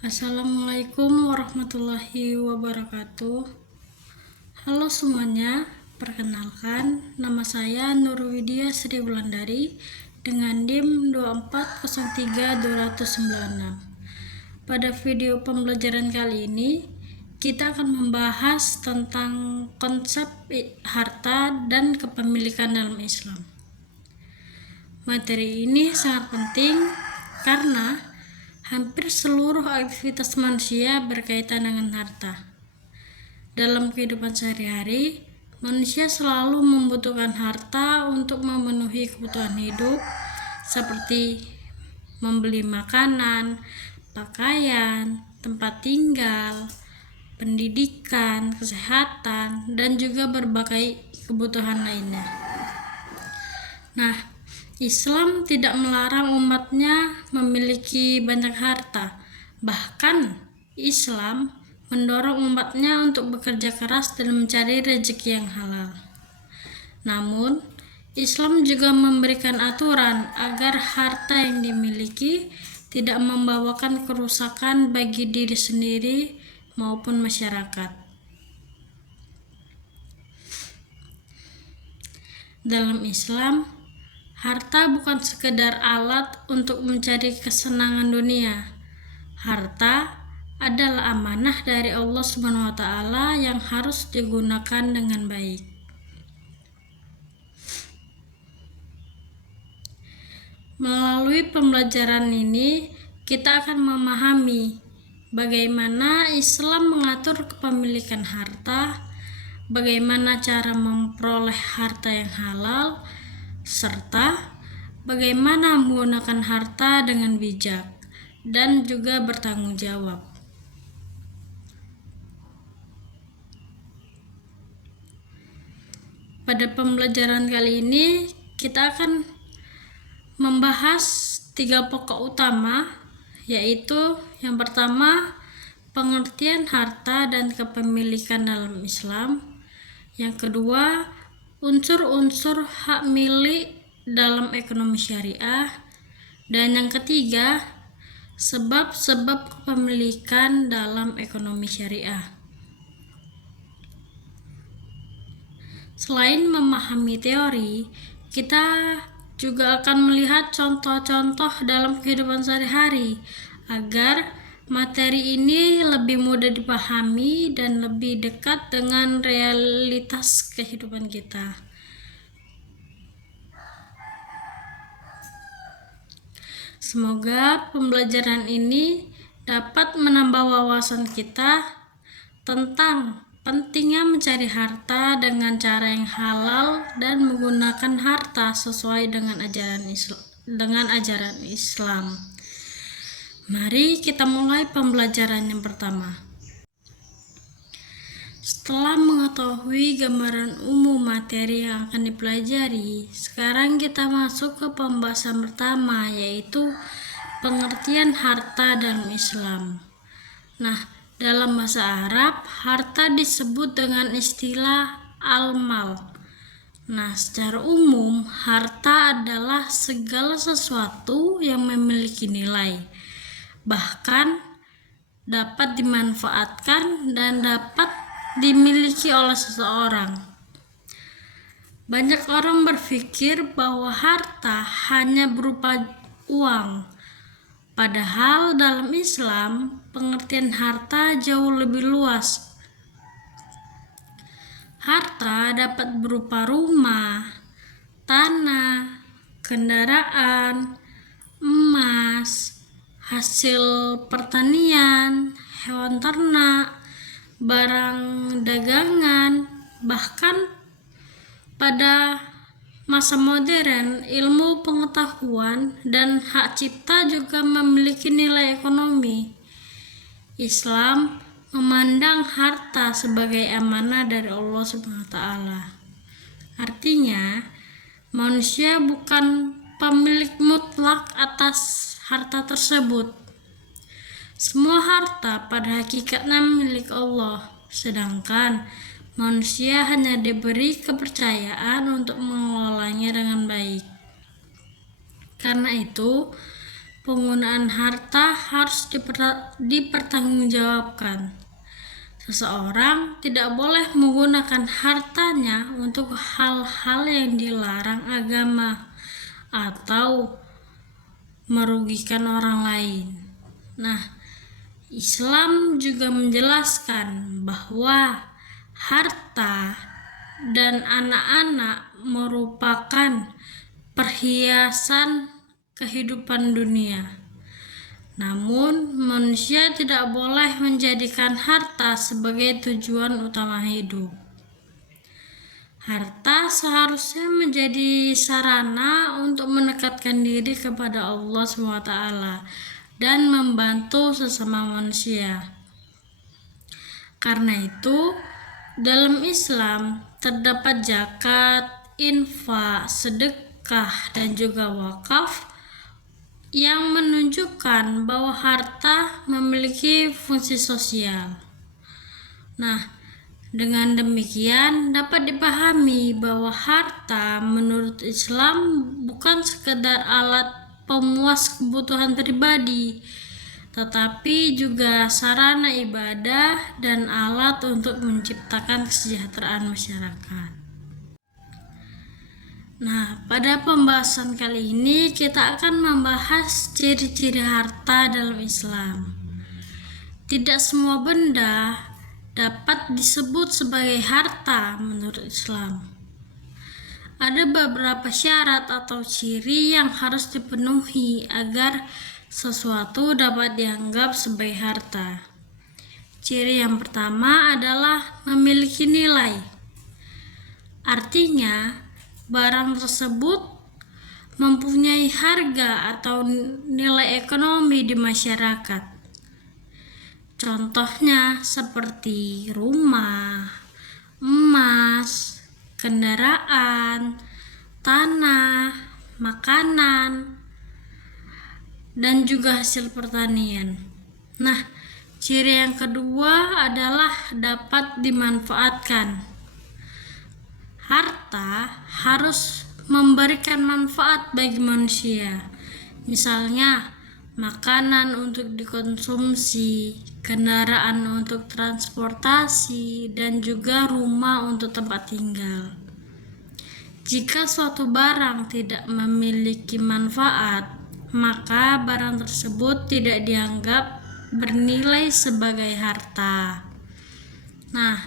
Assalamualaikum warahmatullahi wabarakatuh. Halo semuanya, perkenalkan nama saya Nurwidia Sri Wulandari dengan NIM 2403296. Pada video pembelajaran kali ini kita akan membahas tentang konsep harta dan kepemilikan dalam Islam. Materi ini sangat penting karena hampir seluruh aktivitas manusia berkaitan dengan harta. Dalam kehidupan sehari-hari, manusia selalu membutuhkan harta untuk memenuhi kebutuhan hidup, seperti membeli makanan, pakaian, tempat tinggal, pendidikan, kesehatan, dan juga berbagai kebutuhan lainnya. Nah, Islam tidak melarang umatnya memiliki banyak harta. Bahkan, Islam mendorong umatnya untuk bekerja keras dan mencari rezeki yang halal. Namun, Islam juga memberikan aturan agar harta yang dimiliki tidak membawakan kerusakan bagi diri sendiri maupun masyarakat. Dalam Islam, harta bukan sekedar alat untuk mencari kesenangan dunia. Harta adalah amanah dari Allah SWT yang harus digunakan dengan baik. Melalui pembelajaran ini, kita akan memahami bagaimana Islam mengatur kepemilikan harta, bagaimana cara memperoleh harta yang halal, serta bagaimana menggunakan harta dengan bijak dan juga bertanggung jawab. Pada pembelajaran kali ini kita akan membahas 3 pokok utama, yaitu yang pertama, pengertian harta dan kepemilikan dalam Islam. Yang kedua, unsur-unsur hak milik dalam ekonomi syariah, dan yang ketiga, sebab-sebab kepemilikan dalam ekonomi syariah. Selain memahami teori, kita juga akan melihat contoh-contoh dalam kehidupan sehari-hari agar materi ini lebih mudah dipahami dan lebih dekat dengan realitas kehidupan kita. Semoga pembelajaran ini dapat menambah wawasan kita tentang pentingnya mencari harta dengan cara yang halal dan menggunakan harta sesuai dengan ajaran Islam. Mari kita mulai pembelajaran yang pertama. Setelah mengetahui gambaran umum materi yang akan dipelajari, sekarang kita masuk ke pembahasan pertama, yaitu pengertian harta dalam Islam. Nah, dalam bahasa Arab, harta disebut dengan istilah al-mal. Nah, secara umum, harta adalah segala sesuatu yang memiliki nilai, bahkan dapat dimanfaatkan dan dapat dimiliki oleh seseorang. Banyak orang berpikir bahwa harta hanya berupa uang, padahal dalam Islam pengertian harta jauh lebih luas. Harta dapat berupa rumah, tanah, kendaraan, emas, hasil pertanian, hewan ternak, barang dagangan. Bahkan pada masa modern, ilmu pengetahuan dan hak cipta juga memiliki nilai ekonomi. Islam memandang harta sebagai amanah dari Allah SWT. Artinya, manusia bukan pemilik mutlak atas harta tersebut. Semua harta pada hakikatnya milik Allah, sedangkan manusia hanya diberi kepercayaan untuk mengelolanya dengan baik. Karena itu, penggunaan harta harus dipertanggungjawabkan. Seseorang tidak boleh menggunakan hartanya untuk hal-hal yang dilarang agama atau merugikan orang lain. Nah, Islam juga menjelaskan bahwa harta dan anak-anak merupakan perhiasan kehidupan dunia. Namun, manusia tidak boleh menjadikan harta sebagai tujuan utama hidup. Harta seharusnya menjadi sarana untuk mendekatkan diri kepada Allah SWT dan membantu sesama manusia. Karena itu, dalam Islam terdapat zakat, infak, sedekah, dan juga wakaf yang menunjukkan bahwa harta memiliki fungsi sosial. Nah, dengan demikian dapat dipahami bahwa harta menurut Islam bukan sekedar alat pemuas kebutuhan pribadi, tetapi juga sarana ibadah dan alat untuk menciptakan kesejahteraan masyarakat. Nah, pada pembahasan kali ini kita akan membahas ciri-ciri harta dalam Islam. Tidak semua benda dapat disebut sebagai harta menurut Islam. Ada beberapa syarat atau ciri yang harus dipenuhi agar sesuatu dapat dianggap sebagai harta. Ciri yang pertama adalah memiliki nilai. Artinya, barang tersebut mempunyai harga atau nilai ekonomi di masyarakat. Contohnya seperti rumah, emas, kendaraan, tanah, makanan, dan juga hasil pertanian. Nah, ciri yang kedua adalah dapat dimanfaatkan. Harta harus memberikan manfaat bagi manusia. Misalnya, makanan untuk dikonsumsi, kendaraan untuk transportasi, dan juga rumah untuk tempat tinggal. Jika suatu barang tidak memiliki manfaat, maka barang tersebut tidak dianggap bernilai sebagai harta. Nah,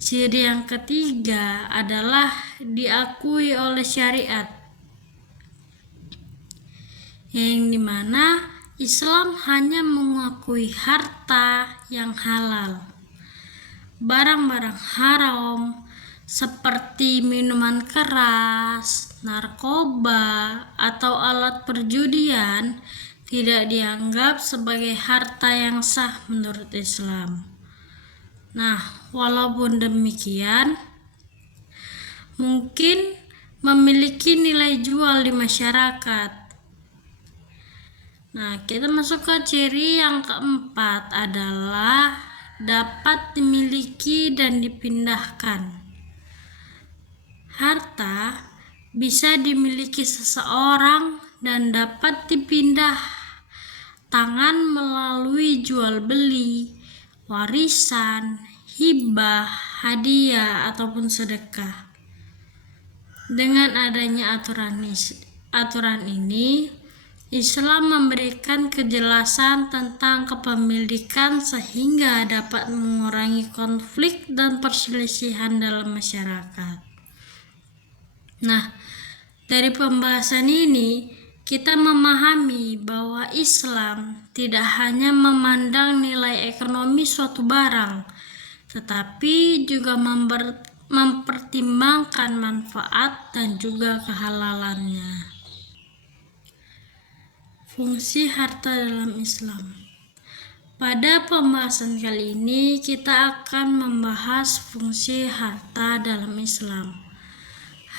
ciri yang ketiga adalah diakui oleh syariat, yang dimana Islam hanya mengakui harta yang halal. Barang-barang haram seperti minuman keras, narkoba, atau alat perjudian tidak dianggap sebagai harta yang sah menurut Islam. Nah, walaupun demikian, mungkin memiliki nilai jual di masyarakat. Nah, kita masuk ke ciri yang keempat adalah dapat dimiliki dan dipindahkan. Harta bisa dimiliki seseorang dan dapat dipindah tangan melalui jual beli, warisan, hibah, hadiah, ataupun sedekah. Dengan adanya aturan ini, Islam memberikan kejelasan tentang kepemilikan sehingga dapat mengurangi konflik dan perselisihan dalam masyarakat. Nah, dari pembahasan ini, kita memahami bahwa Islam tidak hanya memandang nilai ekonomi suatu barang, tetapi juga mempertimbangkan manfaat dan juga kehalalannya. Fungsi harta dalam Islam. Pada pembahasan kali ini, kita akan membahas fungsi harta dalam Islam.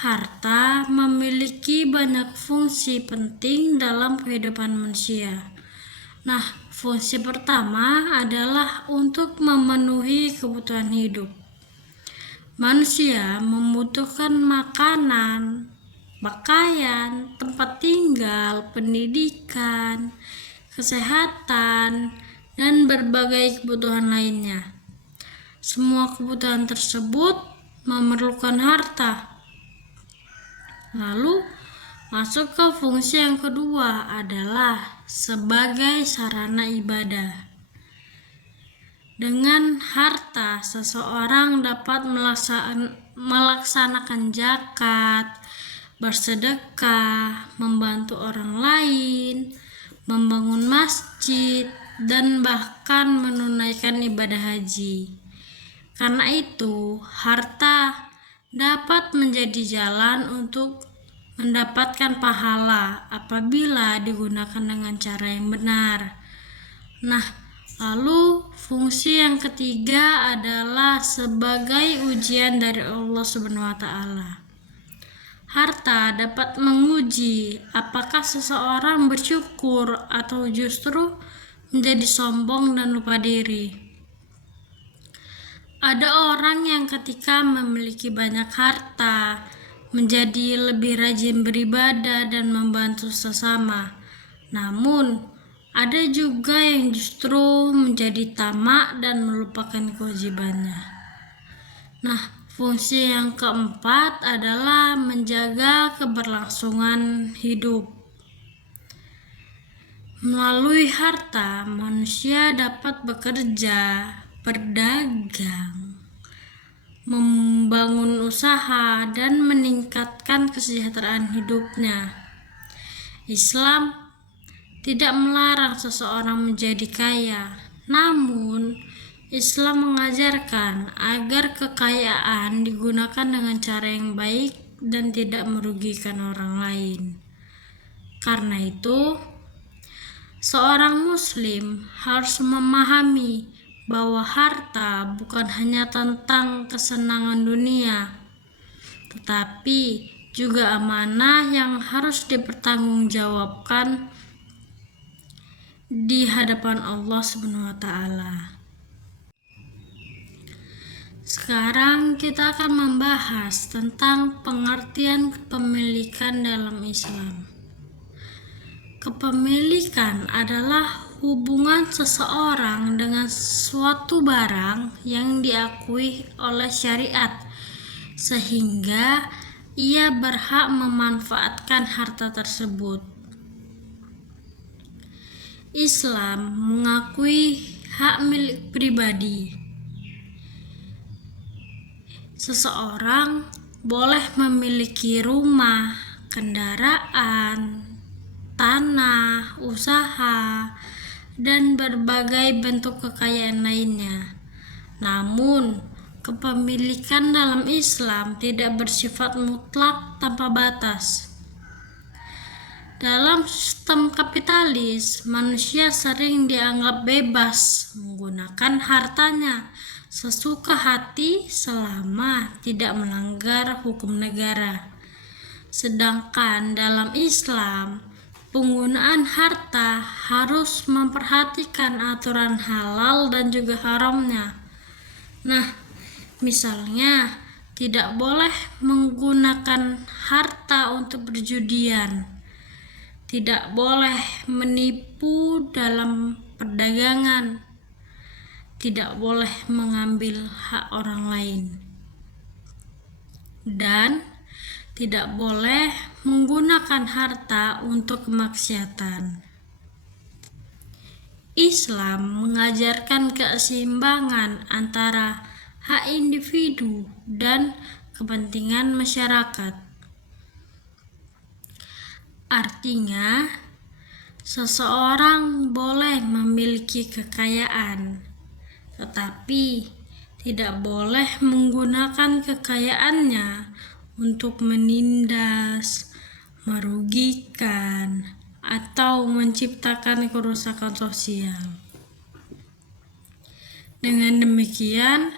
Harta memiliki banyak fungsi penting dalam kehidupan manusia. Nah, fungsi pertama adalah untuk memenuhi kebutuhan hidup. Manusia membutuhkan makanan, pakaian, tempat tinggal, pendidikan, kesehatan, dan berbagai kebutuhan lainnya. Semua kebutuhan tersebut memerlukan harta. Lalu masuk ke fungsi yang kedua adalah sebagai sarana ibadah. Dengan harta, seseorang dapat melaksanakan zakat, bersedekah, membantu orang lain, membangun masjid, dan bahkan menunaikan ibadah haji. Karena itu, harta dapat menjadi jalan untuk mendapatkan pahala apabila digunakan dengan cara yang benar. Nah, lalu fungsi yang ketiga adalah sebagai ujian dari Allah SWT. Harta dapat menguji apakah seseorang bersyukur atau justru menjadi sombong dan lupa diri. Ada orang yang ketika memiliki banyak harta menjadi lebih rajin beribadah dan membantu sesama. Namun, ada juga yang justru menjadi tamak dan melupakan kewajibannya. Nah, fungsi yang keempat adalah menjaga keberlangsungan hidup. Melalui harta, manusia dapat bekerja, berdagang, membangun usaha, dan meningkatkan kesejahteraan hidupnya. Islam tidak melarang seseorang menjadi kaya, namun Islam mengajarkan agar kekayaan digunakan dengan cara yang baik dan tidak merugikan orang lain. Karena itu, seorang muslim harus memahami bahwa harta bukan hanya tentang kesenangan dunia, tetapi juga amanah yang harus dipertanggungjawabkan di hadapan Allah SWT. Sekarang kita akan membahas tentang pengertian kepemilikan dalam Islam. Kepemilikan adalah hubungan seseorang dengan suatu barang yang diakui oleh syariat, sehingga ia berhak memanfaatkan harta tersebut. Islam mengakui hak milik pribadi. Seseorang boleh memiliki rumah, kendaraan, tanah, usaha, dan berbagai bentuk kekayaan lainnya. Namun, kepemilikan dalam Islam tidak bersifat mutlak tanpa batas. Dalam sistem kapitalis, manusia sering dianggap bebas menggunakan hartanya sesuka hati selama tidak melanggar hukum negara. Sedangkan dalam Islam, penggunaan harta harus memperhatikan aturan halal dan juga haramnya. Nah, misalnya tidak boleh menggunakan harta untuk perjudian, tidak boleh menipu dalam perdagangan, tidak boleh mengambil hak orang lain, dan tidak boleh menggunakan harta untuk kemaksiatan. Islam mengajarkan keseimbangan antara hak individu dan kepentingan masyarakat. Artinya, seseorang boleh memiliki kekayaan, tetapi tidak boleh menggunakan kekayaannya untuk menindas, merugikan, atau menciptakan kerusakan sosial. Dengan demikian,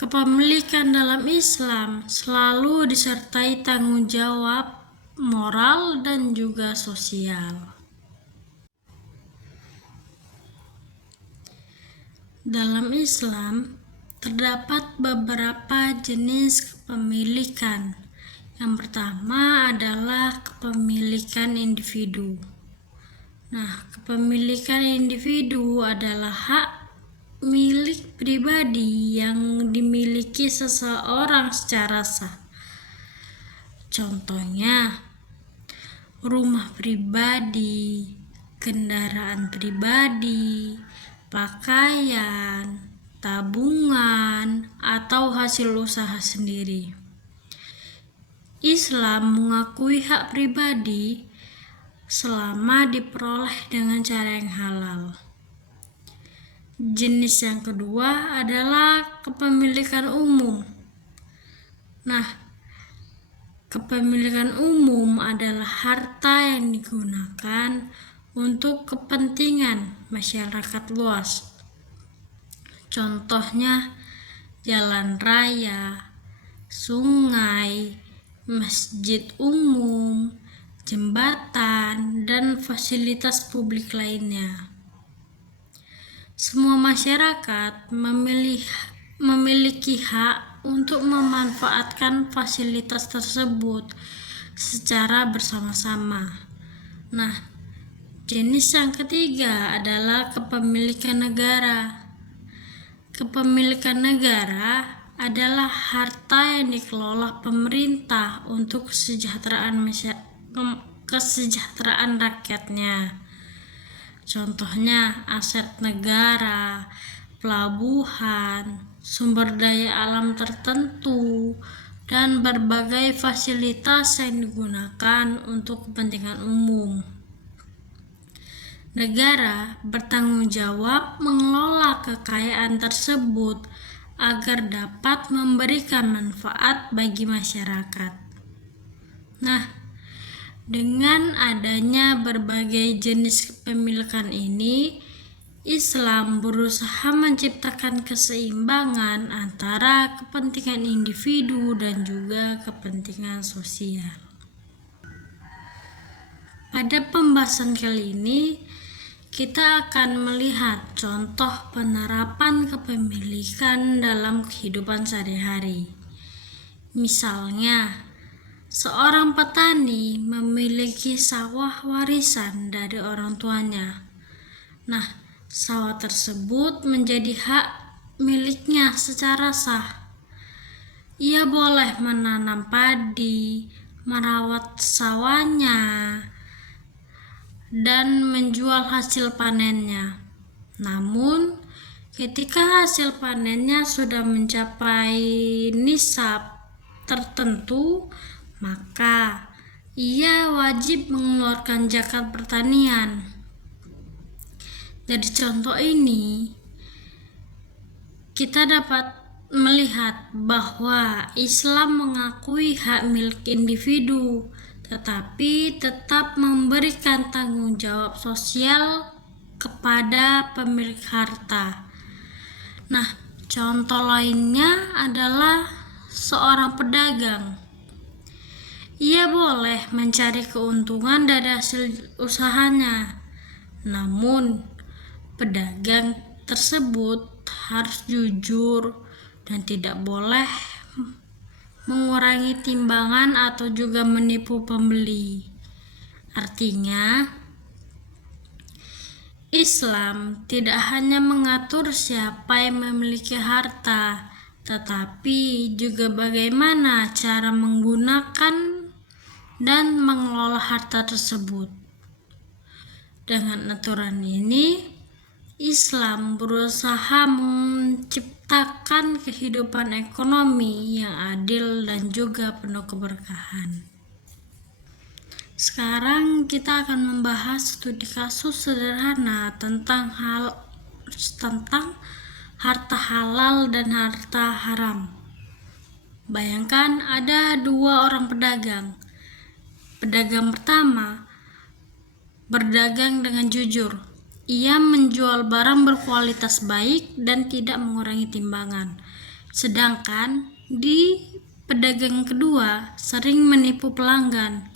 kepemilikan dalam Islam selalu disertai tanggung jawab moral dan juga sosial. Dalam Islam, terdapat beberapa jenis kepemilikan, Yang pertama adalah kepemilikan individu. Nah, kepemilikan individu adalah hak milik pribadi yang dimiliki seseorang secara sah. Contohnya, rumah pribadi, kendaraan pribadi, pakaian, tabungan, atau hasil usaha sendiri. Islam mengakui hak pribadi selama diperoleh dengan cara yang halal. Jenis yang kedua adalah kepemilikan umum. Nah, kepemilikan umum adalah harta yang digunakan untuk kepentingan masyarakat luas. Contohnya, jalan raya, sungai, masjid umum, jembatan, dan fasilitas publik lainnya. Semua masyarakat memiliki hak untuk memanfaatkan fasilitas tersebut secara bersama-sama. Nah, jenis yang ketiga adalah kepemilikan negara. Kepemilikan negara adalah harta yang dikelola pemerintah untuk kesejahteraan rakyatnya. Contohnya aset negara, pelabuhan, sumber daya alam tertentu, dan berbagai fasilitas yang digunakan untuk kepentingan umum. Negara bertanggung jawab mengelola kekayaan tersebut agar dapat memberikan manfaat bagi masyarakat. Nah, dengan adanya berbagai jenis kepemilikan ini, Islam berusaha menciptakan keseimbangan antara kepentingan individu dan juga kepentingan sosial. Pada pembahasan kali ini, kita akan melihat contoh penerapan kepemilikan dalam kehidupan sehari-hari. Misalnya, seorang petani memiliki sawah warisan dari orang tuanya. Nah, sawah tersebut menjadi hak miliknya secara sah. Ia boleh menanam padi, merawat sawahnya, dan menjual hasil panennya. Namun, ketika hasil panennya sudah mencapai nisab tertentu, maka ia wajib mengeluarkan zakat pertanian. Dari contoh ini, kita dapat melihat bahwa Islam mengakui hak milik individu, tetapi tetap memberikan tanggung jawab sosial kepada pemilik harta. Nah, contoh lainnya adalah seorang pedagang. Ia boleh mencari keuntungan dari hasil usahanya, namun pedagang tersebut harus jujur dan tidak boleh mengurangi timbangan atau juga menipu pembeli. Artinya, Islam tidak hanya mengatur siapa yang memiliki harta, tetapi juga bagaimana cara menggunakan dan mengelola harta tersebut. Dengan aturan ini, Islam berusaha menciptakan kehidupan ekonomi yang adil dan juga penuh keberkahan. Sekarang kita akan membahas studi kasus sederhana tentang harta halal dan harta haram. Bayangkan ada dua orang pedagang. Pedagang pertama berdagang dengan jujur. Ia menjual barang berkualitas baik dan tidak mengurangi timbangan. Sedangkan di pedagang kedua sering menipu pelanggan.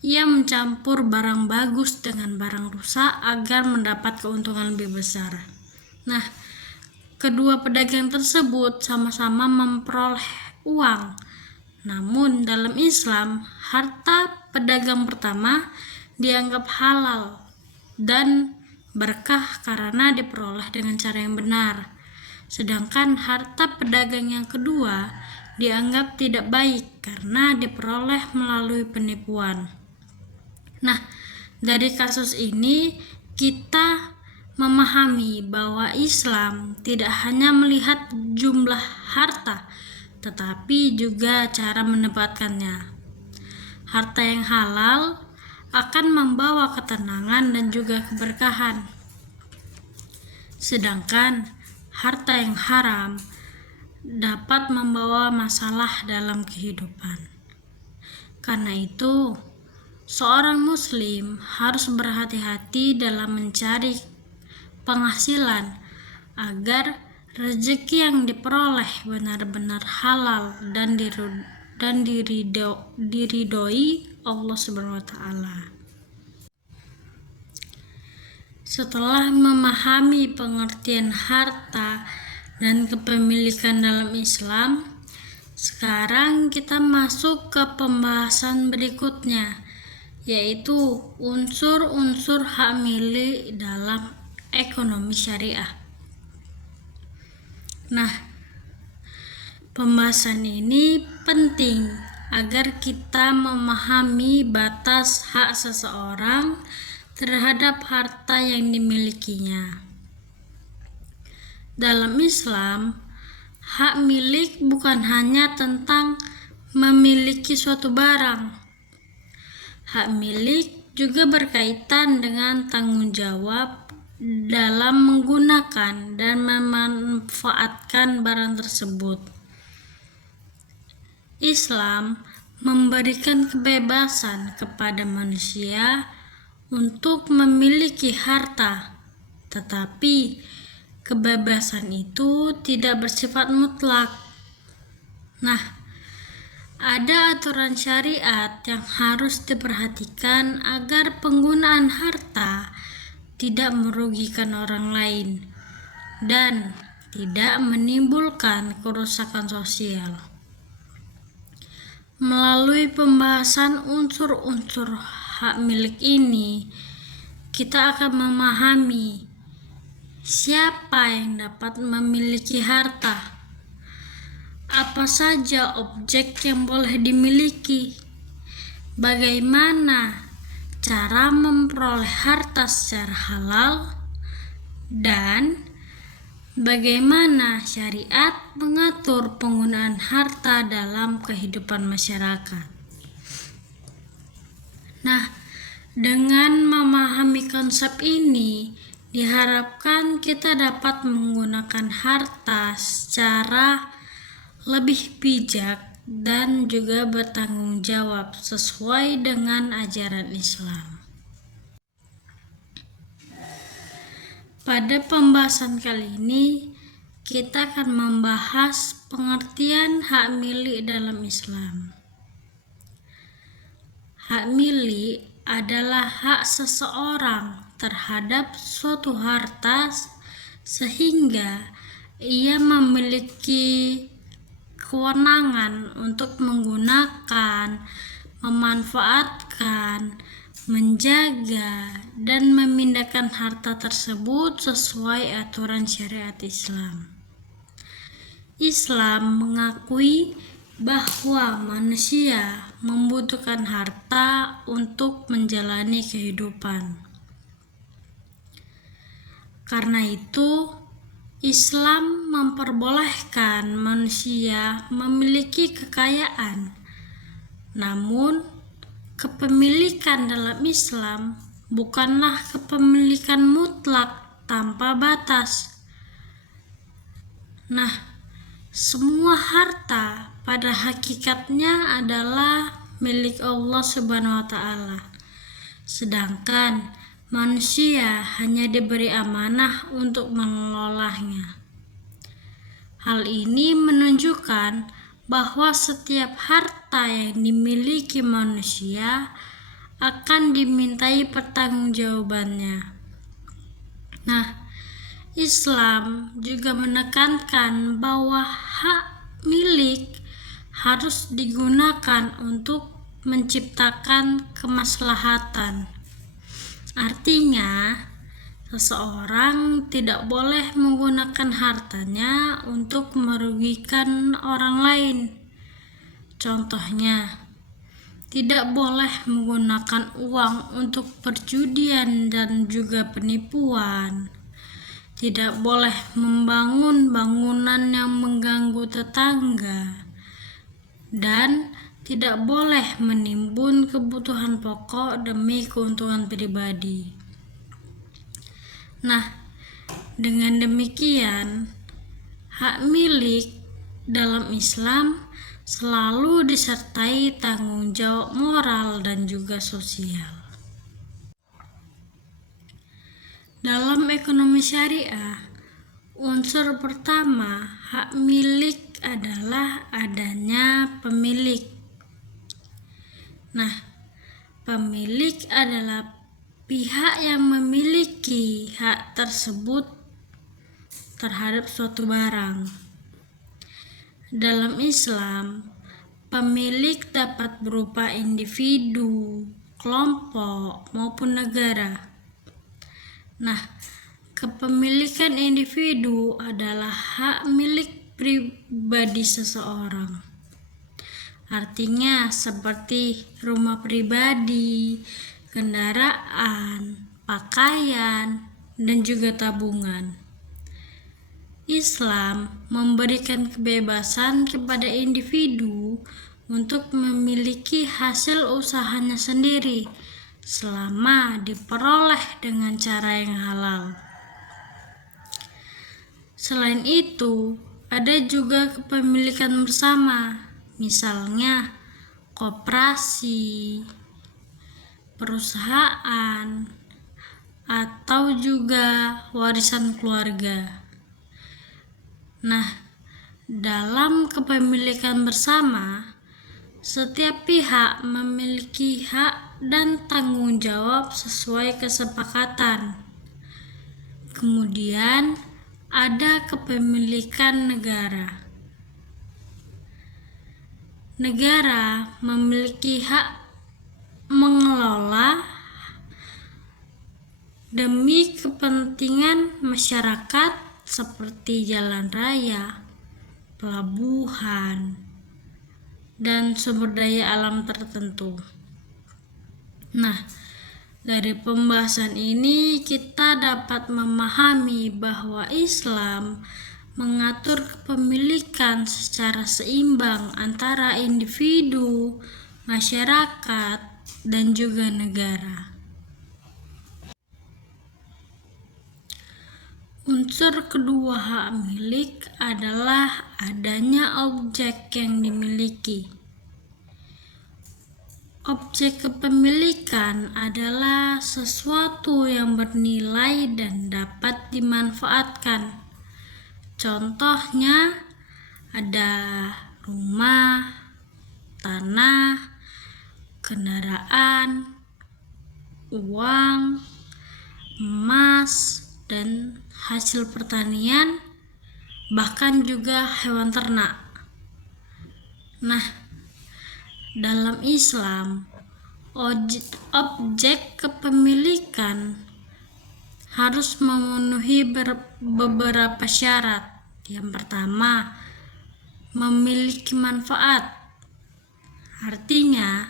Ia mencampur barang bagus dengan barang rusak agar mendapat keuntungan lebih besar. Nah, kedua pedagang tersebut sama-sama memperoleh uang. Namun dalam Islam, harta pedagang pertama dianggap halal dan berkah karena diperoleh dengan cara yang benar. Sedangkan harta pedagang yang kedua dianggap tidak baik karena diperoleh melalui penipuan. Nah, dari kasus ini kita memahami bahwa Islam tidak hanya melihat jumlah harta, tetapi juga cara menempatkannya. Harta yang halal akan membawa ketenangan dan juga keberkahan. Sedangkan harta yang haram dapat membawa masalah dalam kehidupan. Karena itu, seorang muslim harus berhati-hati dalam mencari penghasilan agar rezeki yang diperoleh benar-benar halal dan diridhoi Allah Subhanahu wa taala. Setelah memahami pengertian harta dan kepemilikan dalam Islam, sekarang kita masuk ke pembahasan berikutnya, yaitu unsur-unsur hak milik dalam ekonomi syariah. Nah, pembahasan ini penting agar kita memahami batas hak seseorang terhadap harta yang dimilikinya. Dalam Islam, hak milik bukan hanya tentang memiliki suatu barang. Hak milik juga berkaitan dengan tanggung jawab dalam menggunakan dan memanfaatkan barang tersebut. Islam memberikan kebebasan kepada manusia untuk memiliki harta, tetapi kebebasan itu tidak bersifat mutlak. Nah, ada aturan syariat yang harus diperhatikan agar penggunaan harta tidak merugikan orang lain dan tidak menimbulkan kerusakan sosial. Melalui pembahasan unsur-unsur hak milik ini, kita akan memahami siapa yang dapat memiliki harta, apa saja objek yang boleh dimiliki, bagaimana cara memperoleh harta secara halal, dan bagaimana syariat mengatur penggunaan harta dalam kehidupan masyarakat. Nah, dengan memahami konsep ini, diharapkan kita dapat menggunakan harta secara lebih bijak dan juga bertanggung jawab sesuai dengan ajaran Islam. Pada pembahasan kali ini, kita akan membahas pengertian hak milik dalam Islam. Hak milik adalah hak seseorang terhadap suatu harta sehingga ia memiliki kewenangan untuk menggunakan, memanfaatkan, menjaga, dan memindahkan harta tersebut sesuai aturan syariat Islam. Islam mengakui bahwa manusia membutuhkan harta untuk menjalani kehidupan. Karena itu, Islam memperbolehkan manusia memiliki kekayaan. Namun, kepemilikan dalam Islam bukanlah kepemilikan mutlak tanpa batas. Nah, semua harta pada hakikatnya adalah milik Allah Subhanahu wa taala. Sedangkan manusia hanya diberi amanah untuk mengelolanya. Hal ini menunjukkan bahwa setiap harta yang dimiliki manusia akan dimintai pertanggungjawabannya. Nah, Islam juga menekankan bahwa hak milik harus digunakan untuk menciptakan kemaslahatan. Artinya, seseorang tidak boleh menggunakan hartanya untuk merugikan orang lain. Contohnya, tidak boleh menggunakan uang untuk perjudian dan juga penipuan. Tidak boleh membangun bangunan yang mengganggu tetangga. Dan tidak boleh menimbun kebutuhan pokok demi keuntungan pribadi. Nah, dengan demikian, hak milik dalam Islam selalu disertai tanggung jawab moral dan juga sosial. Dalam ekonomi syariah, unsur pertama hak milik adalah adanya pemilik. Nah, pemilik adalah pihak yang memiliki hak tersebut terhadap suatu barang. Dalam Islam, pemilik dapat berupa individu, kelompok, maupun negara. Nah, kepemilikan individu adalah hak milik pribadi seseorang. Artinya seperti rumah pribadi, kendaraan, pakaian, dan juga tabungan. Islam memberikan kebebasan kepada individu untuk memiliki hasil usahanya sendiri selama diperoleh dengan cara yang halal. Selain itu, ada juga kepemilikan bersama, misalnya koperasi, perusahaan, atau juga warisan keluarga. Nah, dalam kepemilikan bersama, setiap pihak memiliki hak dan tanggung jawab sesuai kesepakatan. Kemudian, ada kepemilikan negara. Negara memiliki hak mengelola demi kepentingan masyarakat seperti jalan raya, pelabuhan, dan sumber daya alam tertentu. Nah, dari pembahasan ini kita dapat memahami bahwa Islam mengatur kepemilikan secara seimbang antara individu, masyarakat, dan juga negara. Unsur kedua hak milik adalah adanya objek yang dimiliki. Objek kepemilikan adalah sesuatu yang bernilai dan dapat dimanfaatkan. Contohnya ada rumah, tanah, kendaraan, uang, emas, dan hasil pertanian, bahkan juga hewan ternak. Nah, dalam Islam, objek kepemilikan harus memenuhi beberapa syarat. Yang pertama, memiliki manfaat. Artinya,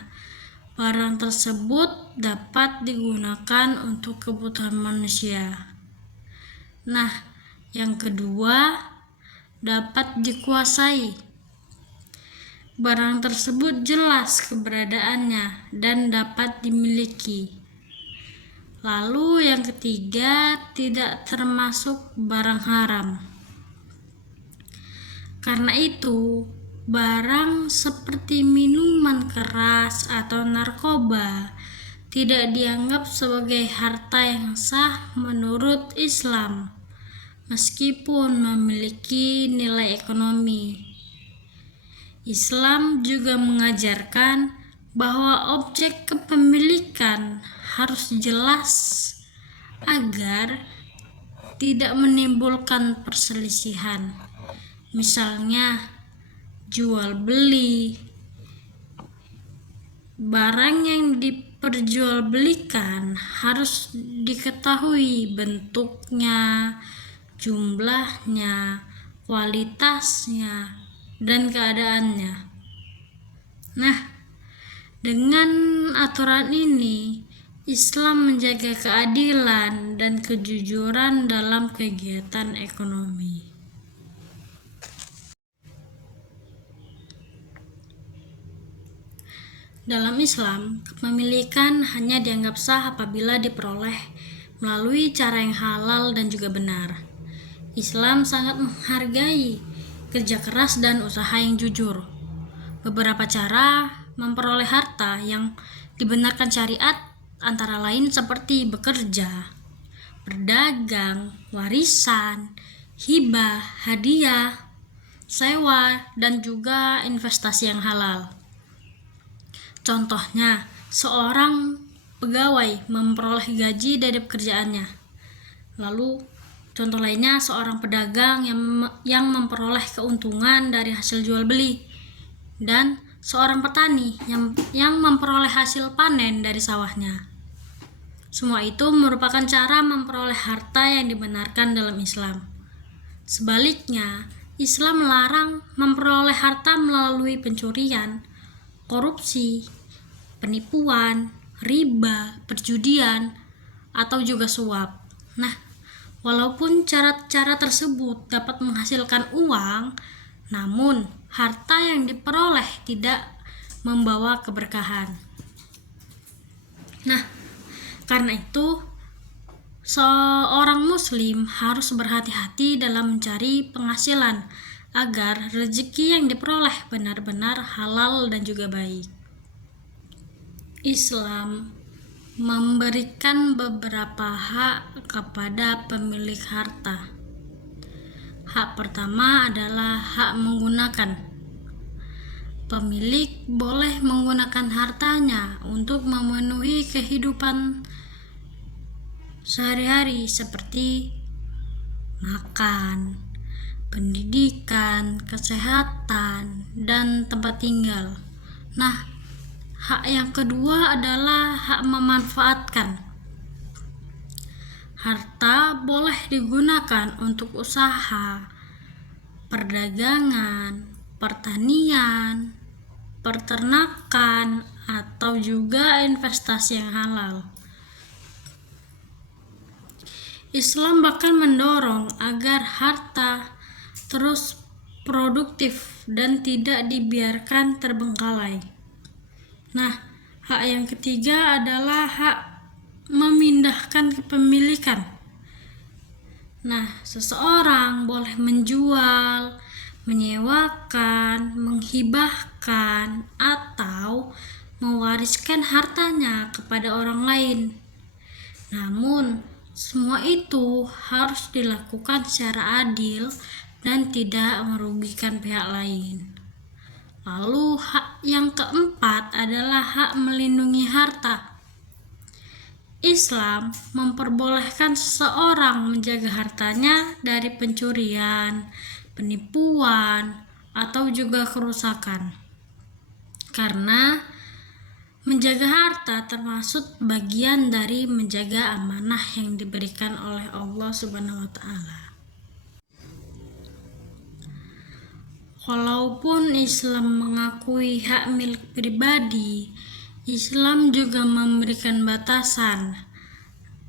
barang tersebut dapat digunakan untuk kebutuhan manusia. Nah, yang kedua, dapat dikuasai. Barang tersebut jelas keberadaannya dan dapat dimiliki. Lalu yang ketiga, tidak termasuk barang haram. Karena itu, barang seperti minuman keras atau narkoba tidak dianggap sebagai harta yang sah menurut Islam, meskipun memiliki nilai ekonomi. Islam juga mengajarkan bahwa objek kepemilikan harus jelas agar tidak menimbulkan perselisihan. Misalnya, jual beli. Barang yang diperjualbelikan harus diketahui bentuknya, jumlahnya, kualitasnya, dan keadaannya. Nah, dengan aturan ini, Islam menjaga keadilan dan kejujuran dalam kegiatan ekonomi. Dalam Islam, kepemilikan hanya dianggap sah apabila diperoleh melalui cara yang halal dan juga benar. Islam sangat menghargai kerja keras dan usaha yang jujur. Beberapa cara memperoleh harta yang dibenarkan syariat antara lain seperti bekerja, berdagang, warisan, hibah, hadiah, sewa, dan juga investasi yang halal. Contohnya, seorang pegawai memperoleh gaji dari pekerjaannya. Lalu, contoh lainnya seorang pedagang yang memperoleh keuntungan dari hasil jual beli, dan seorang petani yang memperoleh hasil panen dari sawahnya. Semua itu merupakan cara memperoleh harta yang dibenarkan dalam Islam. Sebaliknya, Islam melarang memperoleh harta melalui pencurian, korupsi, penipuan, riba, perjudian, atau juga suap. Nah, walaupun cara-cara tersebut dapat menghasilkan uang, namun harta yang diperoleh tidak membawa keberkahan. Nah, karena itu, seorang muslim harus berhati-hati dalam mencari penghasilan agar rezeki yang diperoleh benar-benar halal dan juga baik. Islam memberikan beberapa hak kepada pemilik harta. Hak pertama adalah hak menggunakan. Pemilik boleh menggunakan hartanya untuk memenuhi kehidupan sehari-hari seperti makan, pendidikan, kesehatan, dan tempat tinggal. Nah, hak yang kedua adalah hak memanfaatkan. Harta boleh digunakan untuk usaha, perdagangan, pertanian, peternakan, atau juga investasi yang halal. Islam bahkan mendorong agar harta terus produktif dan tidak dibiarkan terbengkalai. Nah, hak yang ketiga adalah hak memindahkan kepemilikan. Nah, seseorang boleh menjual, menyewakan, menghibahkan, atau mewariskan hartanya kepada orang lain. Namun, semua itu harus dilakukan secara adil dan tidak merugikan pihak lain. Lalu hak yang keempat adalah hak melindungi harta. Islam memperbolehkan seseorang menjaga hartanya dari pencurian, penipuan, atau juga kerusakan. Karena menjaga harta termasuk bagian dari menjaga amanah yang diberikan oleh Allah Subhanahu wa Ta'ala. Walaupun Islam mengakui hak milik pribadi, Islam juga memberikan batasan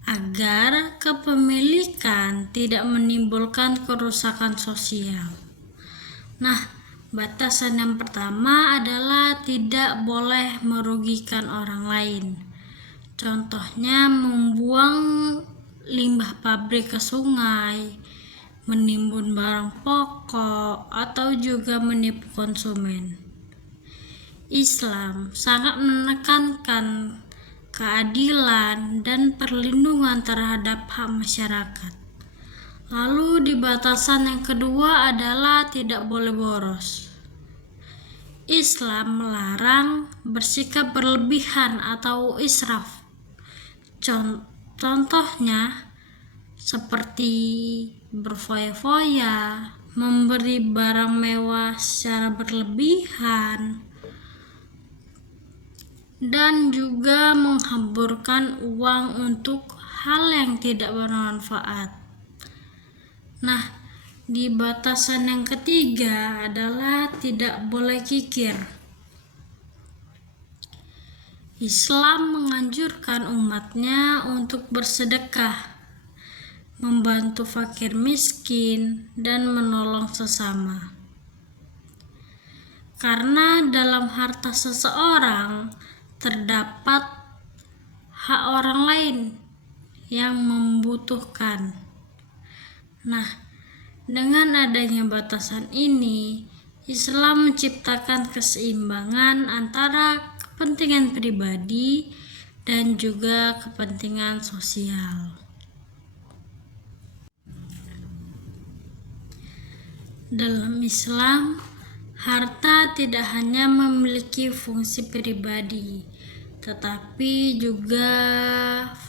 agar kepemilikan tidak menimbulkan kerusakan sosial. Nah, batasan yang pertama adalah tidak boleh merugikan orang lain. Contohnya membuang limbah pabrik ke sungai, menimbun barang pokok, atau juga menipu konsumen. Islam sangat menekankan keadilan dan perlindungan terhadap hak masyarakat. Lalu di batasan yang kedua adalah tidak boleh boros. Islam melarang bersikap berlebihan atau israf. Contohnya seperti berfoya-foya, memberi barang mewah secara berlebihan, dan juga menghamburkan uang untuk hal yang tidak bermanfaat. Nah, di batasan yang ketiga adalah tidak boleh kikir. Islam menganjurkan umatnya untuk bersedekah, membantu fakir miskin, dan menolong sesama. Karena dalam harta seseorang terdapat hak orang lain yang membutuhkan. Nah, dengan adanya batasan ini, Islam menciptakan keseimbangan antara kepentingan pribadi dan juga kepentingan sosial. Dalam Islam, harta tidak hanya memiliki fungsi pribadi, tetapi juga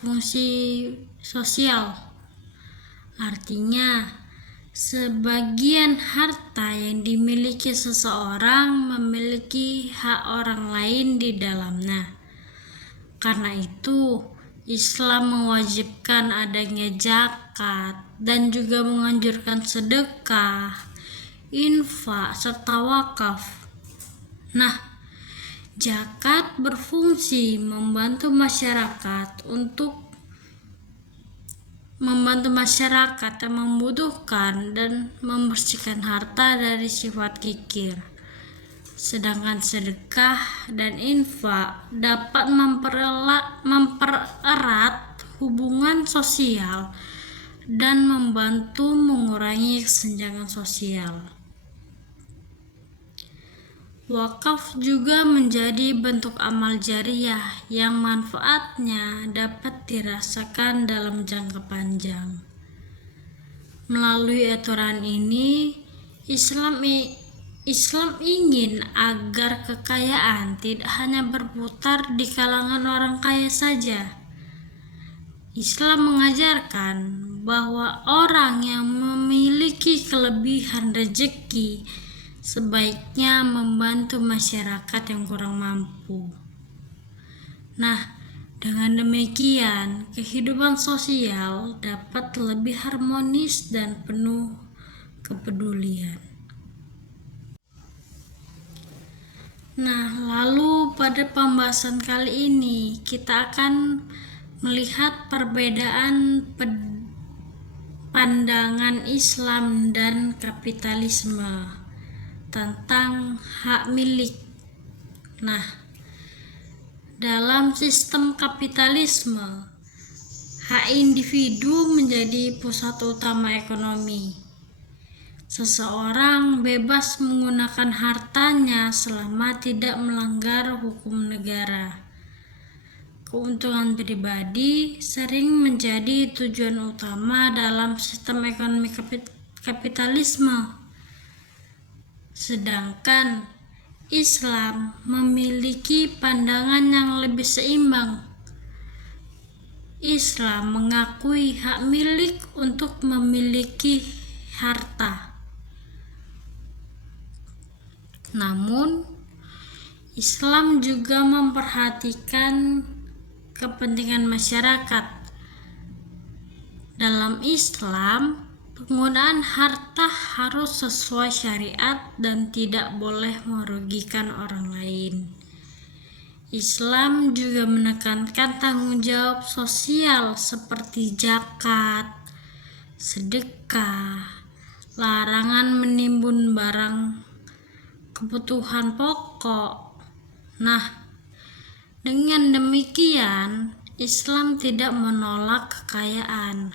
fungsi sosial. Artinya, sebagian harta yang dimiliki seseorang memiliki hak orang lain di dalamnya. Karena itu, Islam mewajibkan adanya zakat dan juga menganjurkan sedekah, infak, serta wakaf. Nah, zakat berfungsi membantu masyarakat yang membutuhkan dan membersihkan harta dari sifat kikir. Sedangkan sedekah dan infak dapat mempererat hubungan sosial dan membantu mengurangi kesenjangan sosial. Wakaf juga menjadi bentuk amal jariah yang manfaatnya dapat dirasakan dalam jangka panjang. Melalui aturan ini, Islam ingin agar kekayaan tidak hanya berputar di kalangan orang kaya saja. Islam mengajarkan bahwa orang yang memiliki kelebihan rezeki sebaiknya membantu masyarakat yang kurang mampu. Nah, dengan demikian, kehidupan sosial dapat lebih harmonis dan penuh kepedulian. Nah, lalu pada pembahasan kali ini kita akan melihat perbedaan pandangan Islam dan kapitalisme tentang hak milik. Nah, dalam sistem kapitalisme, hak individu menjadi pusat utama ekonomi. Seseorang bebas menggunakan hartanya selama tidak melanggar hukum negara. Keuntungan pribadi sering menjadi tujuan utama dalam sistem ekonomi kapitalisme. Sedangkan Islam memiliki pandangan yang lebih seimbang. Islam mengakui hak milik untuk memiliki harta. Namun, Islam juga memperhatikan kepentingan masyarakat. Dalam Islam, penggunaan harta harus sesuai syariat dan tidak boleh merugikan orang lain. Islam juga menekankan tanggung jawab sosial seperti zakat, sedekah, larangan menimbun barang kebutuhan pokok. Nah, dengan demikian, Islam tidak menolak kekayaan,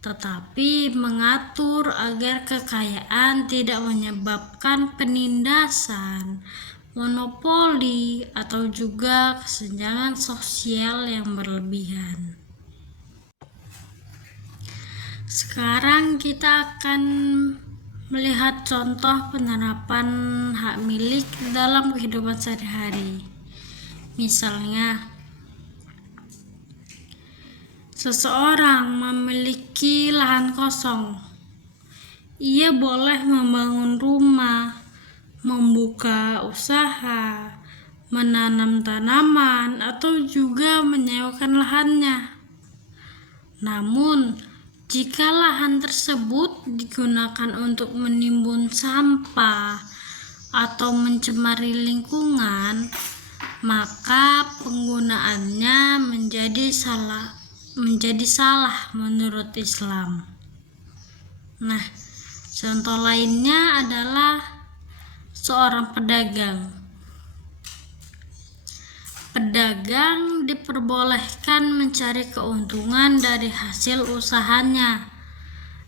tetapi mengatur agar kekayaan tidak menyebabkan penindasan, monopoli, atau juga kesenjangan sosial yang berlebihan. Sekarang kita akan melihat contoh penerapan hak milik dalam kehidupan sehari-hari. Misalnya, seseorang memiliki lahan kosong Ia boleh membangun rumah, membuka usaha, menanam tanaman, atau juga menyewakan lahannya. Namun, jika lahan tersebut digunakan untuk menimbun sampah atau mencemari lingkungan, maka penggunaannya menjadi salah menurut Islam. Nah, contoh lainnya adalah seorang pedagang. Pedagang diperbolehkan mencari keuntungan dari hasil usahanya.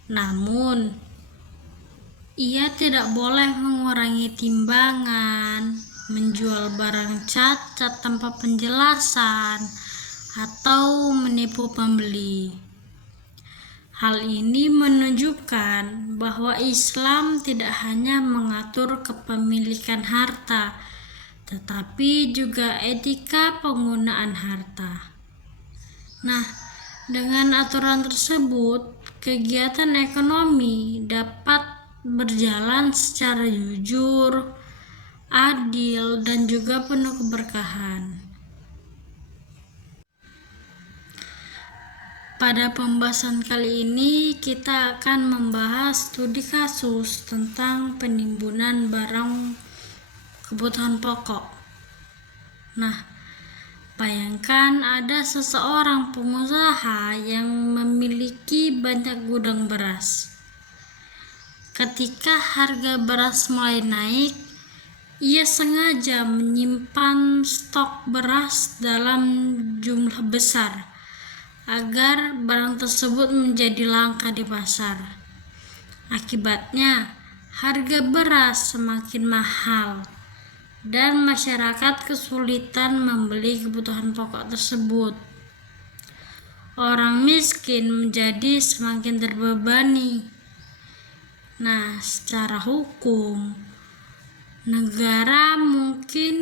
Namun, ia tidak boleh mengurangi timbangan, menjual barang cacat tanpa penjelasan, atau menipu pembeli. Hal ini menunjukkan bahwa Islam tidak hanya mengatur kepemilikan harta, tetapi juga etika penggunaan harta. Nah, dengan aturan tersebut, kegiatan ekonomi dapat berjalan secara jujur, adil, dan juga penuh keberkahan. Pada pembahasan kali ini, kita akan membahas studi kasus tentang penimbunan barang kebutuhan pokok. Nah, bayangkan ada seseorang pengusaha yang memiliki banyak gudang beras. Ketika harga beras mulai naik, ia sengaja menyimpan stok beras dalam jumlah besar agar barang tersebut menjadi langka di pasar. Akibatnya, harga beras semakin mahal dan masyarakat kesulitan membeli kebutuhan pokok tersebut. Orang miskin menjadi semakin terbebani. Nah, secara hukum, negara mungkin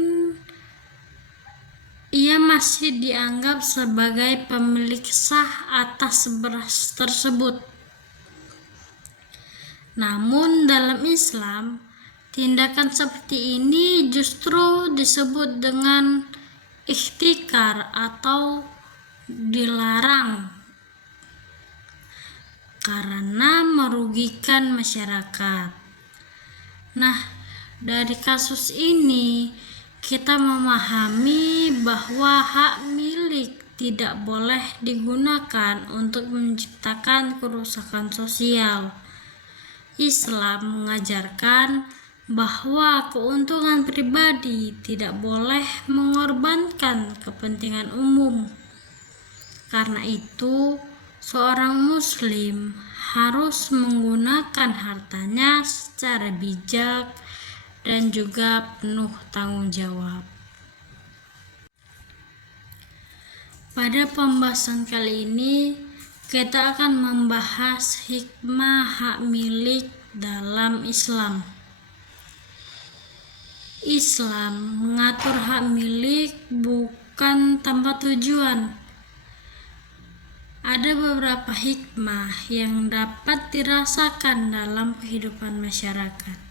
ia masih dianggap sebagai pemilik sah atas beras tersebut. Namun dalam Islam, tindakan seperti ini justru disebut dengan ihtikar atau dilarang karena merugikan masyarakat. Nah, dari kasus ini kita memahami bahwa hak milik tidak boleh digunakan untuk menciptakan kerusakan sosial. Islam mengajarkan bahwa keuntungan pribadi tidak boleh mengorbankan kepentingan umum. Karena itu, seorang muslim harus menggunakan hartanya secara bijak dan juga penuh tanggung jawab. Pada pembahasan kali ini, kita akan membahas hikmah hak milik dalam Islam. Islam mengatur hak milik bukan tanpa tujuan. Ada beberapa hikmah yang dapat dirasakan dalam kehidupan masyarakat.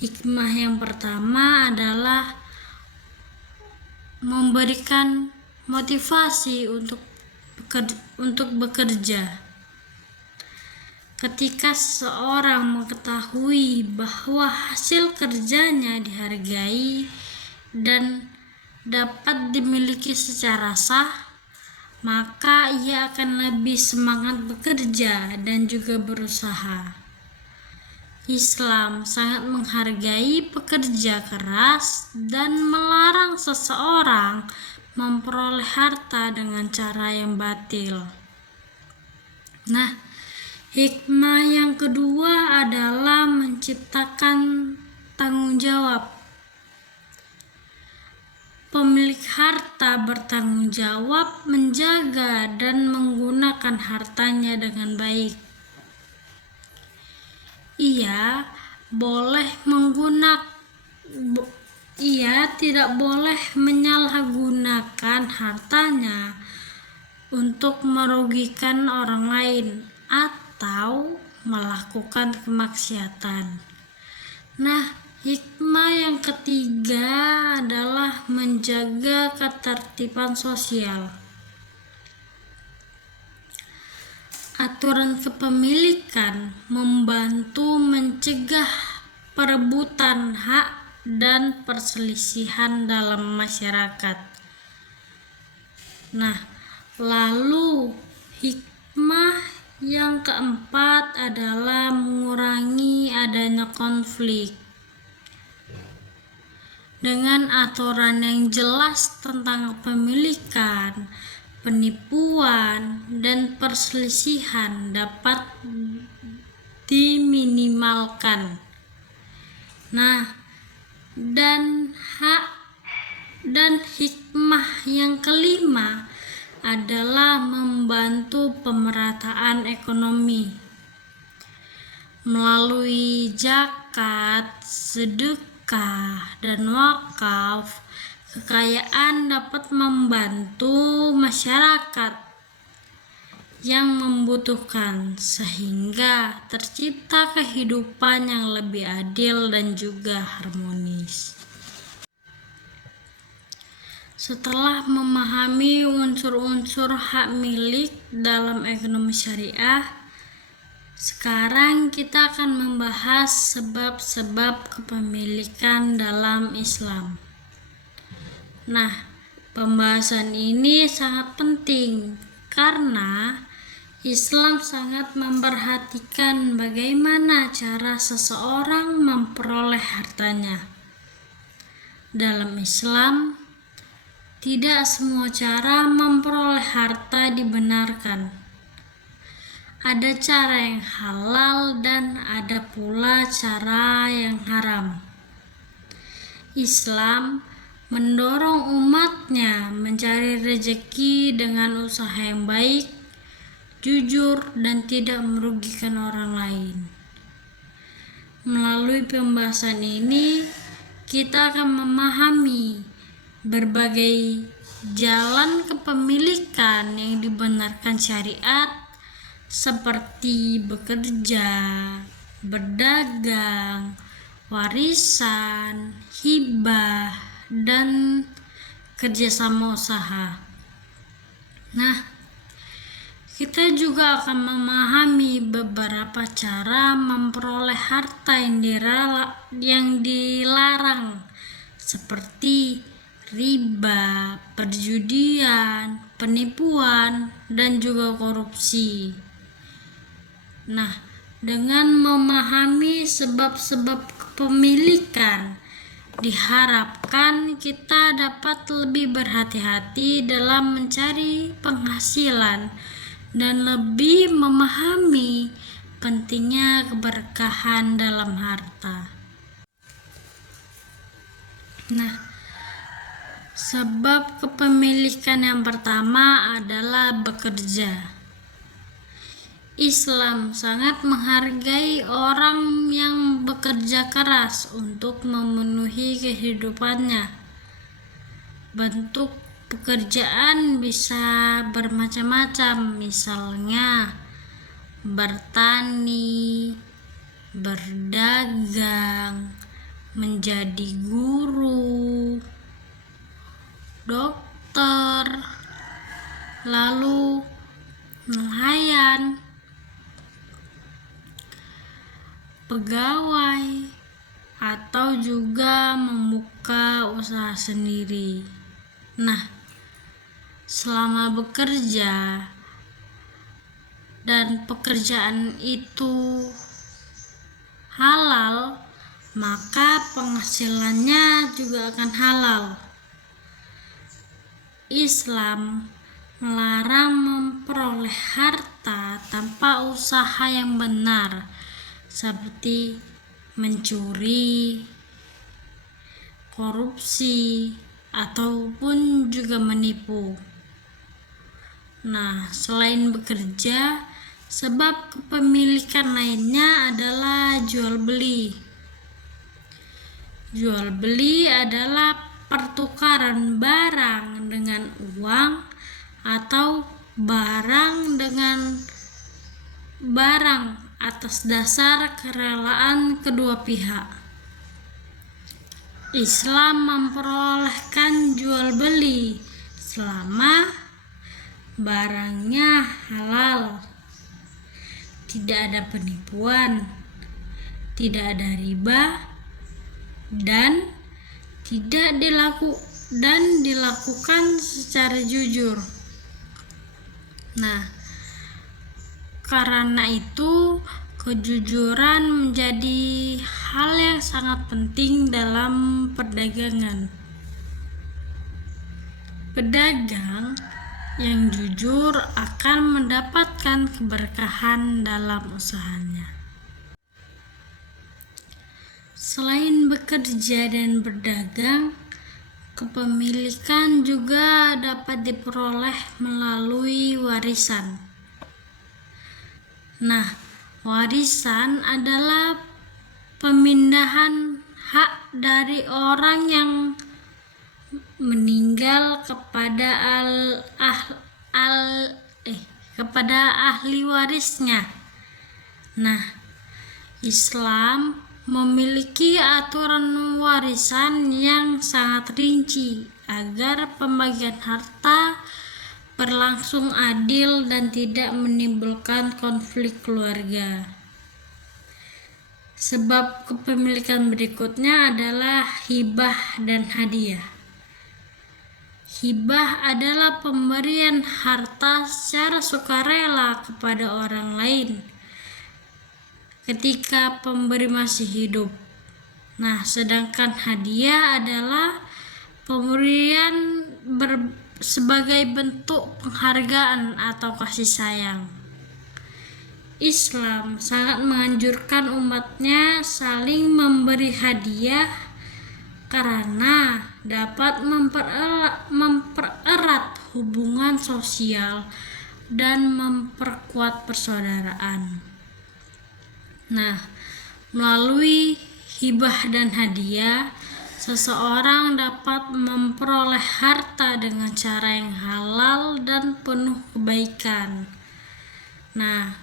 Hikmah yang pertama adalah memberikan motivasi untuk bekerja. Ketika seseorang mengetahui bahwa hasil kerjanya dihargai dan dapat dimiliki secara sah, maka ia akan lebih semangat bekerja dan juga berusaha. Islam sangat menghargai pekerja keras dan melarang seseorang memperoleh harta dengan cara yang batil. Nah, hikmah yang kedua adalah menciptakan tanggung jawab. Pemilik harta bertanggung jawab menjaga dan menggunakan hartanya dengan baik. Ia tidak boleh menyalahgunakan hartanya untuk merugikan orang lain atau melakukan kemaksiatan. Nah, hikmah yang ketiga adalah menjaga ketertiban sosial. Aturan kepemilikan membantu mencegah perebutan hak dan perselisihan dalam masyarakat. Nah, lalu hikmah yang keempat adalah mengurangi adanya konflik. Dengan aturan yang jelas tentang kepemilikan, penipuan dan perselisihan dapat diminimalkan. Nah, dan hikmah yang kelima adalah membantu pemerataan ekonomi. Melalui zakat, sedekah, dan wakaf, kekayaan dapat membantu masyarakat yang membutuhkan sehingga tercipta kehidupan yang lebih adil dan juga harmonis. Setelah memahami unsur-unsur hak milik dalam ekonomi syariah, sekarang kita akan membahas sebab-sebab kepemilikan dalam Islam. Nah, pembahasan ini sangat penting karena Islam sangat memperhatikan bagaimana cara seseorang memperoleh hartanya. Dalam Islam, tidak semua cara memperoleh harta dibenarkan. Ada cara yang halal dan ada pula cara yang haram. Islam mendorong umatnya mencari rezeki dengan usaha yang baik, jujur, dan tidak merugikan orang lain. Melalui pembahasan ini, kita akan memahami berbagai jalan kepemilikan yang dibenarkan syariat, seperti bekerja, berdagang, warisan, hibah, dan kerjasama usaha. Nah, kita juga akan memahami beberapa cara memperoleh harta yang dilarang, seperti riba, perjudian, penipuan, dan juga korupsi. Nah, dengan memahami sebab-sebab kepemilikan, diharapkan kita dapat lebih berhati-hati dalam mencari penghasilan dan lebih memahami pentingnya keberkahan dalam harta. Nah, sebab kepemilikan yang pertama adalah bekerja. Islam sangat menghargai orang yang bekerja keras untuk memenuhi kehidupannya. Bentuk pekerjaan bisa bermacam-macam, misalnya bertani, berdagang, menjadi guru, dokter, lalu nelayan, pegawai, atau juga membuka usaha sendiri. Nah, selama bekerja dan pekerjaan itu halal, maka penghasilannya juga akan halal. Islam melarang memperoleh harta tanpa usaha yang benar, seperti mencuri, korupsi, ataupun juga menipu. Nah, selain bekerja, sebab kepemilikan lainnya adalah jual beli. Jual beli adalah pertukaran barang dengan uang atau barang dengan barang atas dasar kerelaan kedua pihak. Islam memperbolehkan jual beli selama barangnya halal, tidak ada penipuan, tidak ada riba, dan dilakukan secara jujur. Nah, karena itu kejujuran menjadi hal yang sangat penting dalam perdagangan. Pedagang yang jujur akan mendapatkan keberkahan dalam usahanya. Selain bekerja dan berdagang, kepemilikan juga dapat diperoleh melalui warisan. Nah, warisan adalah pemindahan hak dari orang yang meninggal kepada kepada ahli warisnya. Nah, Islam memiliki aturan warisan yang sangat rinci agar pembagian harta berlangsung adil dan tidak menimbulkan konflik keluarga. Sebab kepemilikan berikutnya adalah hibah dan hadiah. Hibah adalah pemberian harta secara sukarela kepada orang lain ketika pemberi masih hidup. Nah, sedangkan hadiah adalah pemberian sebagai bentuk penghargaan atau kasih sayang. Islam sangat menganjurkan umatnya saling memberi hadiah karena dapat mempererat hubungan sosial dan memperkuat persaudaraan. Nah, melalui hibah dan hadiah, seseorang dapat memperoleh harta dengan cara yang halal dan penuh kebaikan. Nah,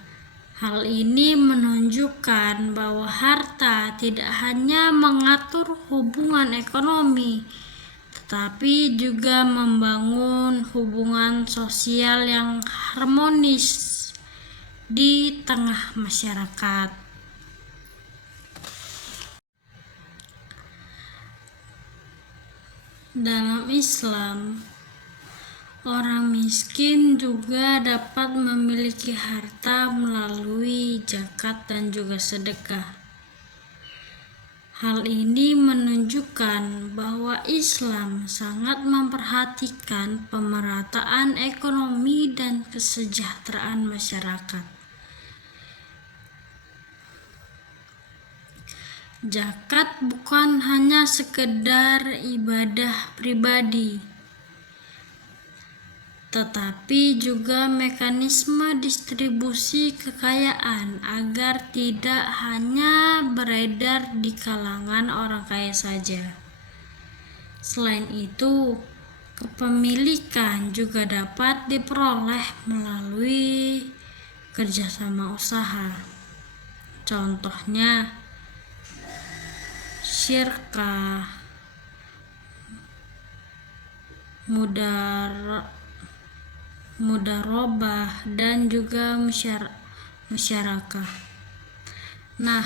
hal ini menunjukkan bahwa harta tidak hanya mengatur hubungan ekonomi, tetapi juga membangun hubungan sosial yang harmonis di tengah masyarakat. Dalam Islam, orang miskin juga dapat memiliki harta melalui zakat dan juga sedekah. Hal ini menunjukkan bahwa Islam sangat memperhatikan pemerataan ekonomi dan kesejahteraan masyarakat. Zakat bukan hanya sekedar ibadah pribadi, tetapi juga mekanisme distribusi kekayaan agar tidak hanya beredar di kalangan orang kaya saja. Selain itu, kepemilikan juga dapat diperoleh melalui kerjasama usaha. Contohnya, syirkah, mudarobah, dan juga musyarakah. Nah,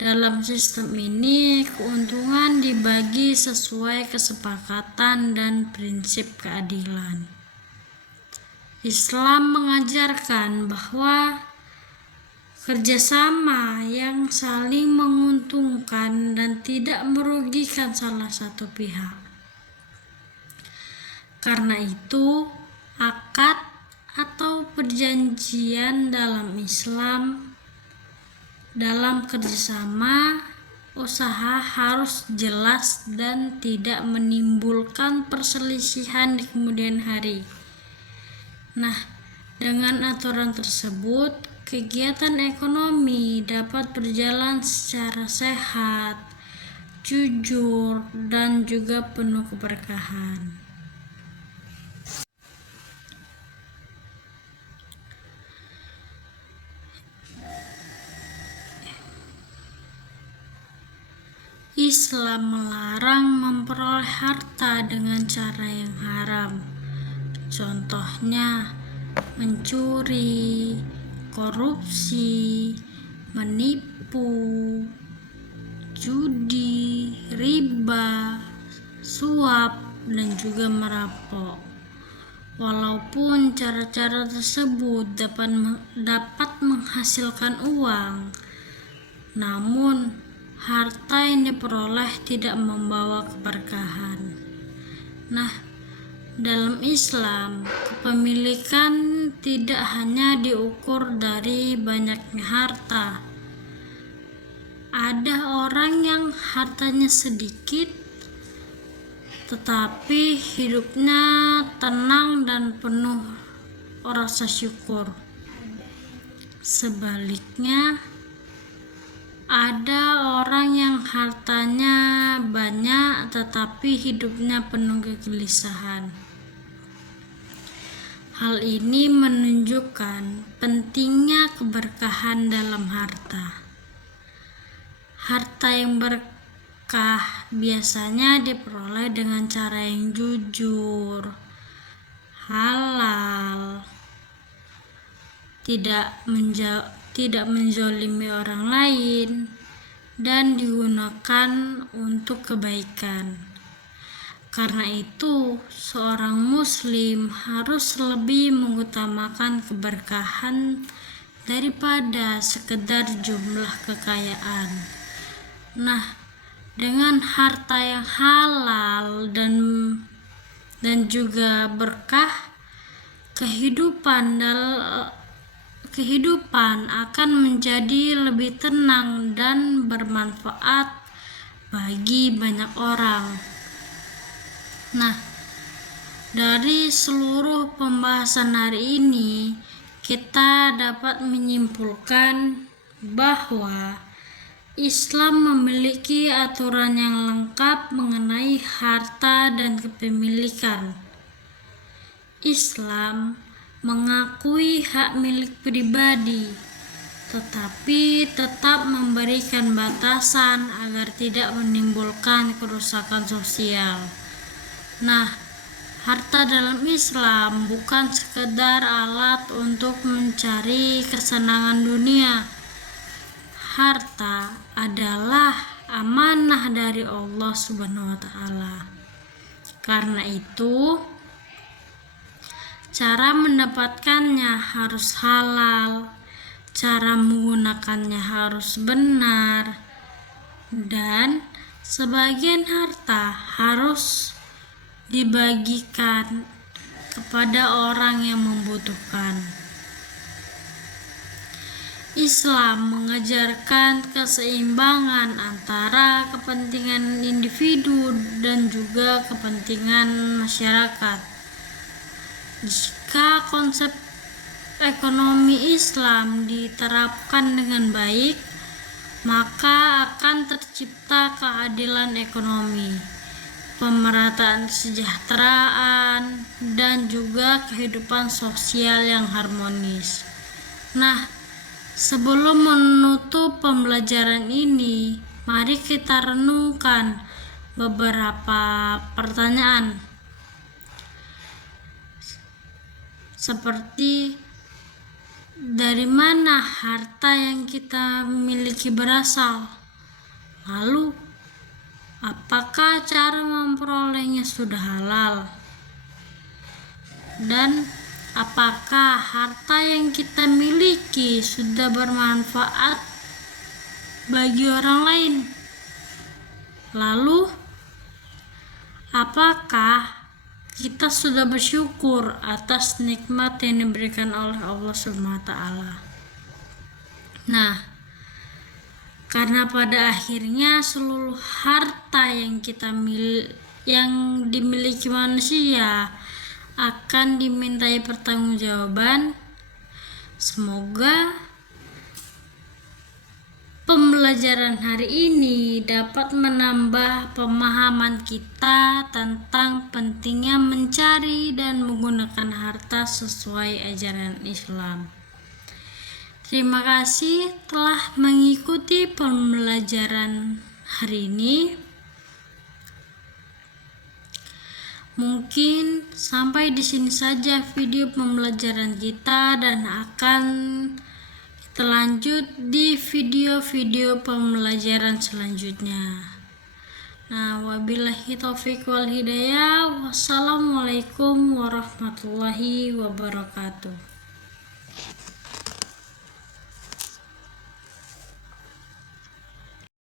dalam sistem ini keuntungan dibagi sesuai kesepakatan dan prinsip keadilan. Islam mengajarkan bahwa kerjasama yang saling menguntungkan dan tidak merugikan salah satu pihak. Karena itu, akad atau perjanjian dalam Islam dalam kerjasama usaha harus jelas dan tidak menimbulkan perselisihan di kemudian hari. Nah, dengan aturan tersebut, kegiatan ekonomi dapat berjalan secara sehat, jujur, dan juga penuh keberkahan. Islam melarang memperoleh harta dengan cara yang haram. Contohnya mencuri, korupsi, menipu, judi, riba, suap, dan juga merampok. Walaupun cara-cara tersebut dapat menghasilkan uang, namun harta yang diperoleh tidak membawa keberkahan. Nah, dalam Islam, kepemilikan tidak hanya diukur dari banyaknya harta. Ada orang yang hartanya sedikit, tetapi hidupnya tenang dan penuh rasa syukur. Sebaliknya, ada orang yang hartanya banyak tetapi hidupnya penuh kegelisahan. Hal ini menunjukkan pentingnya keberkahan dalam harta. Harta yang berkah biasanya diperoleh dengan cara yang jujur, halal, tidak menzalimi orang lain, dan digunakan untuk kebaikan. Karena itu, seorang muslim harus lebih mengutamakan keberkahan daripada sekedar jumlah kekayaan. Nah, dengan harta yang halal dan juga berkah, kehidupan akan menjadi lebih tenang dan bermanfaat bagi banyak orang. Nah, dari seluruh pembahasan hari ini, kita dapat menyimpulkan bahwa Islam memiliki aturan yang lengkap mengenai harta dan kepemilikan. Islam mengakui hak milik pribadi, tetapi tetap memberikan batasan agar tidak menimbulkan kerusakan sosial. Nah, harta dalam Islam bukan sekedar alat untuk mencari kesenangan dunia. Harta adalah amanah dari Allah Subhanahu wa Ta'ala. Karena itu, cara mendapatkannya harus halal, cara menggunakannya harus benar, dan sebagian harta harus dibagikan kepada orang yang membutuhkan. Islam mengajarkan keseimbangan antara kepentingan individu dan juga kepentingan masyarakat. Jika konsep ekonomi Islam diterapkan dengan baik, maka akan tercipta keadilan ekonomi, pemerataan kesejahteraan, dan juga kehidupan sosial yang harmonis. Nah, sebelum menutup pembelajaran ini, mari kita renungkan beberapa pertanyaan. Seperti, dari mana harta yang kita miliki berasal? Lalu, apakah cara memperolehnya sudah halal? Dan apakah harta yang kita miliki sudah bermanfaat bagi orang lain? Lalu, apakah kita sudah bersyukur atas nikmat yang diberikan oleh Allah Subhanahu wa Ta'ala? Nah, karena pada akhirnya seluruh harta yang dimiliki manusia akan dimintai pertanggungjawaban. Semoga pembelajaran hari ini dapat menambah pemahaman kita tentang pentingnya mencari dan menggunakan harta sesuai ajaran Islam. Terima kasih telah mengikuti pembelajaran hari ini. Mungkin sampai di sini saja video pembelajaran kita, dan akan kita lanjut di video-video pembelajaran selanjutnya. Nah, wabillahi taufiq wal hidayah. Wassalamualaikum warahmatullahi wabarakatuh.